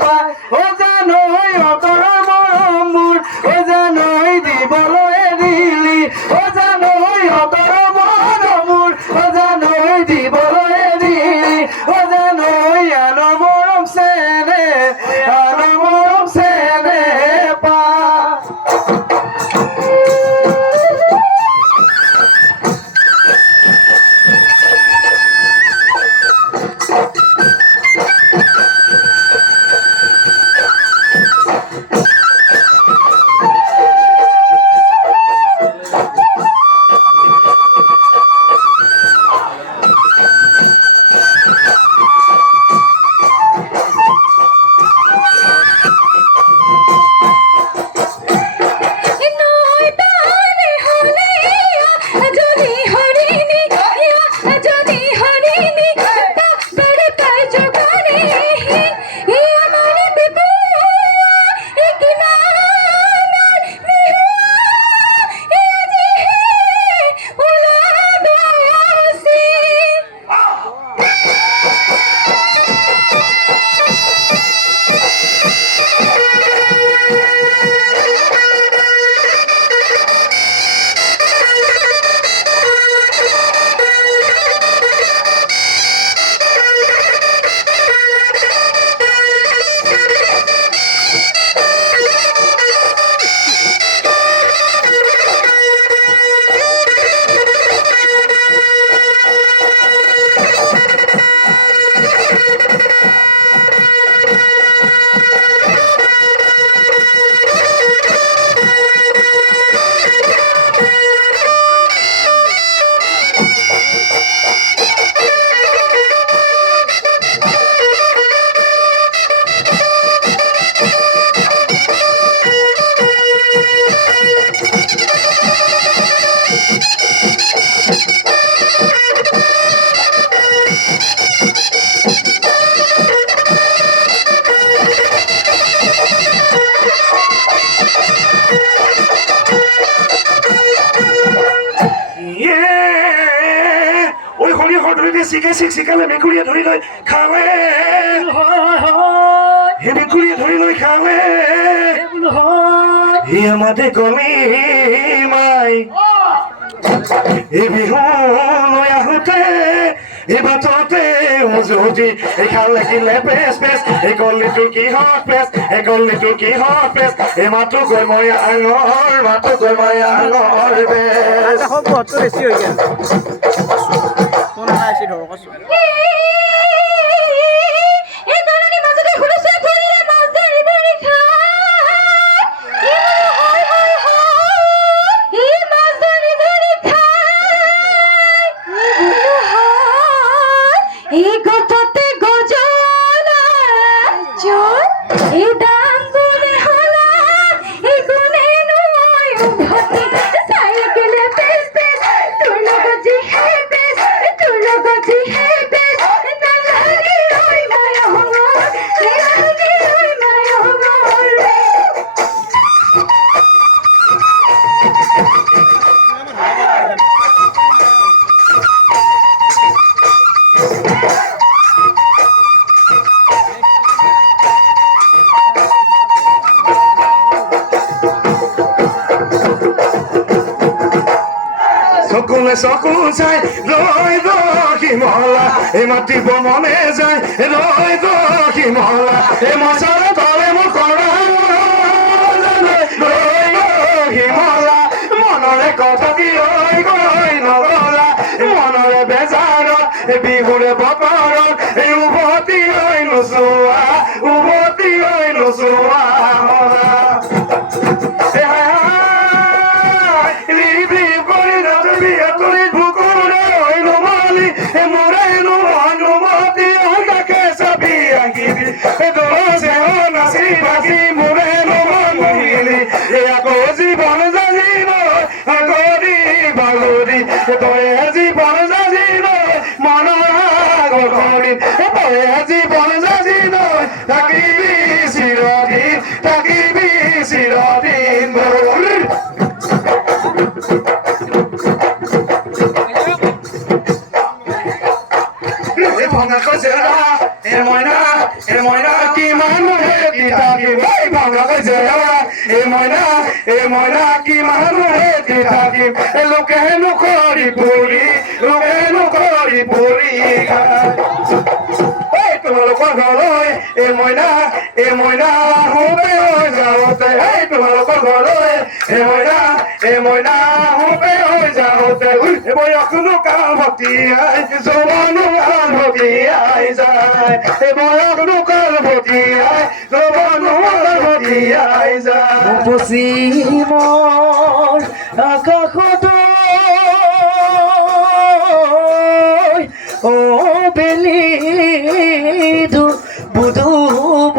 পা ও জানই অতর মরম মোর ও জানই দিবলৈ দিলি ও জানই অতর মরম মোর ও জানই দিবলৈ দিলি ও জানই আনো মরম সেনে পা শিকালে মেকুৰীয়ে ধৰি লৈ খালে সেই মেকুৰীয়ে ধৰি লৈ খালে সি আমাতে কলি মাই এই বিহু লৈ আহোঁতে এই বাটতে উজুতি এই খাল লাগিলে পেচ পেচ এই কলিটোৰ কিহত পেচ এই কলিটোৰ কিহত পেচ এই মাতো গৈ মই আঙৰ বেচ বেছি হৈ গ'ল কোন আছে ধৰ কচোন চকু চাই ৰৈ ৰখি মহলা এই মাতিব মনে যায় ৰৈ ৰখি মহলা এই মচাৰ তলে মোৰ কৰা ৰৈ ৰখি মহলা মনৰে কথা দি ৰৈ গৈ নগলা মনৰে বেজাৰত বিহুৰে বতৰত এই উভতি হৈ নোচোৱা মইনা কিমান হেতি থাকিম এই ভাঙা গৈছে এই মইনা কিমান হেতি থাকিম লোকে নকৰি পৰি এই তোমালোকৰ ঘৰলৈ এই মইনা আহোঁতে হৈ যাওঁতে এই তোমালোকৰ ঘৰলৈ এই মইনা আহোঁতে হৈ যাওঁতে বয়সনো কাল ভটিয়াই জৱানো কাল ভটিয়াই যায় এই বয়সনো কাল ভটিয়াই জৱানো কাল ভটিয়াই যায় পশ্চিমৰ আকাশত ও বেলি বুধুব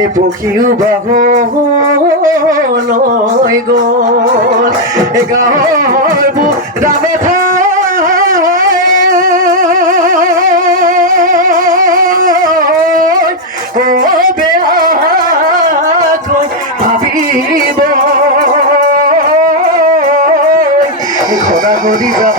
এই পক্ষীও বাহলৈ গ'ল এই গাঁৱৰ বুঢ়ামে বেয়াকৈ ভাবিব খৰা কৰি যাব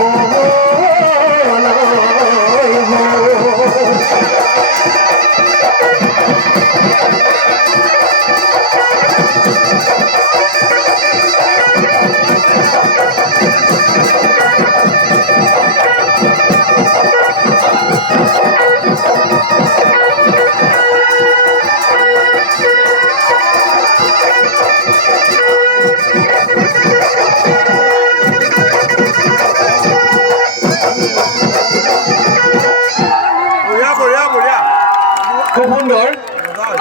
খুব সুন্দৰ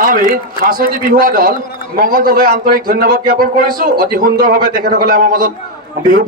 আমি হাঁচতি বিহুৱা দল মংগল দললৈ আন্তৰিক ধন্যবাদ জ্ঞাপন কৰিছোঁ অতি সুন্দৰভাৱে তেখেতসকলে আমাৰ মাজত বিহু